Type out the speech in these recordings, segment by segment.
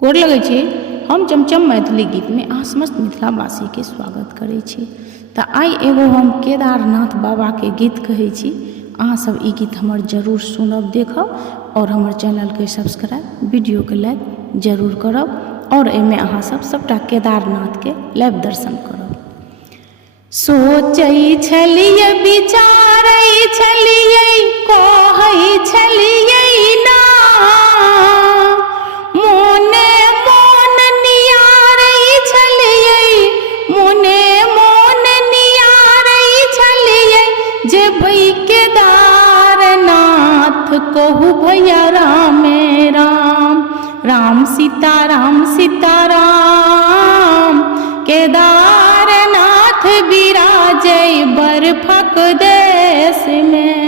गोर लगै छी। हम चमचम मैथिली गीत में अहाँ समस्त मिथिलावासी के स्वागत करै छी। तो आई एगो हम केदारनाथ बाबा के गीत कहै छी। अहाँ सब ई गीत हमर जरूर सुनब, देखब और हमर चैनल के सब्सक्राइब, वीडियो के लाइक जरूर करब और एमे अहाँ सब सबटा केदारनाथ के लाइव दर्शन करब। सोचै छलियै, विचारै छलियै, कहै छलियै ना, मोने मोन नियारै छलियै, मोने मोन नियारै छलियै, जेबै केदारनाथ कहू भैया रामे राम, राम सीताराम सीताराम। केदारनाथ विराजै बर्फक देश में,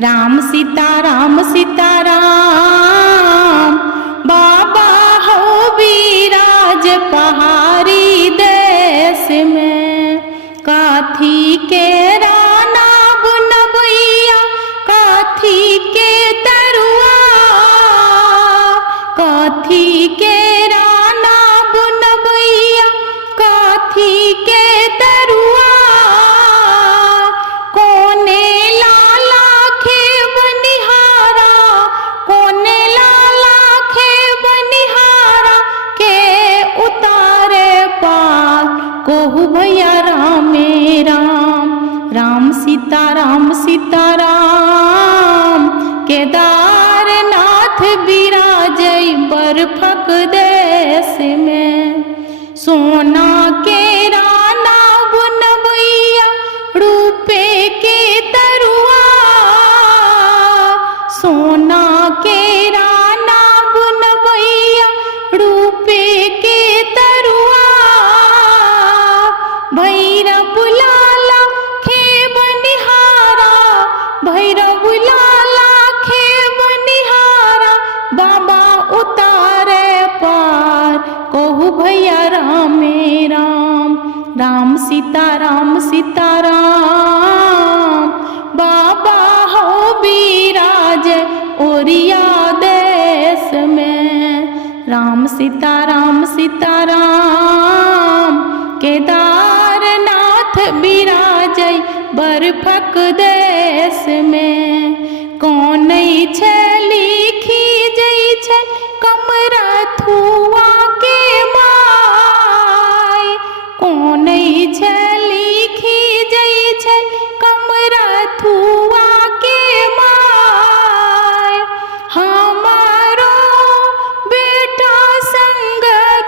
राम सीताराम सीताराम। बाबा हो विराज पहाड़ी देश में, काथी के राना बुनबैया, काथी के तरुआ, काथी के राना बुनबैया, काथी के तरुआ। कोने लाला खे बनिहारा, कोने लाला खे बनिहारा, के उतारे पार कहू भैया रामे राम, राम सीताराम सीताराम। केदारनाथ विराजै बर्फक देश में, सोना के राना बुनबैया, रूपे के तरुआ, सोना के राना बुनबैया, रूपे के तरुआ। भैरव लाला खे बनिहारा, भैरव लाला खे बनिहारा, बाबा उतारे पार कहू भैया रामे राम, राम सीताराम सीताराम। बाबा हो विराज ओरिया देश में, राम सीताराम सीताराम। केदारनाथ विराजै बर्फक देश में, कौनै छै लिखी जै छै कमरथुआ के माय, कौनै छै लिखी जै छै कमरथुआ के माय। हमारो बेटा संग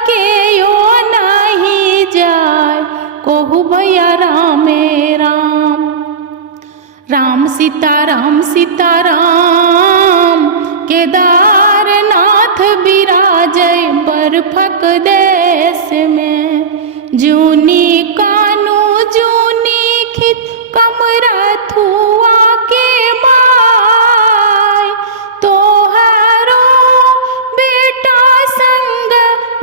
के यो नहीं जाय कहू भैया रामे राम, राम सीताराम सीताराम। केदारनाथ विराजै बर्फक देश में, जूनी कानू जूनी खित कमरथुआ के माय। तोहरो बेटा संग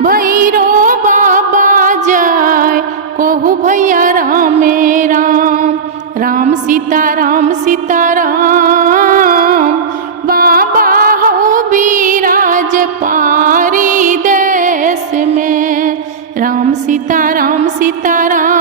भैरो बाबा जाय कहू भैया रामे राम, राम सीताराम सीताराम। बाबा हो विराज पहाड़ी देश में, राम सीताराम सीताराम।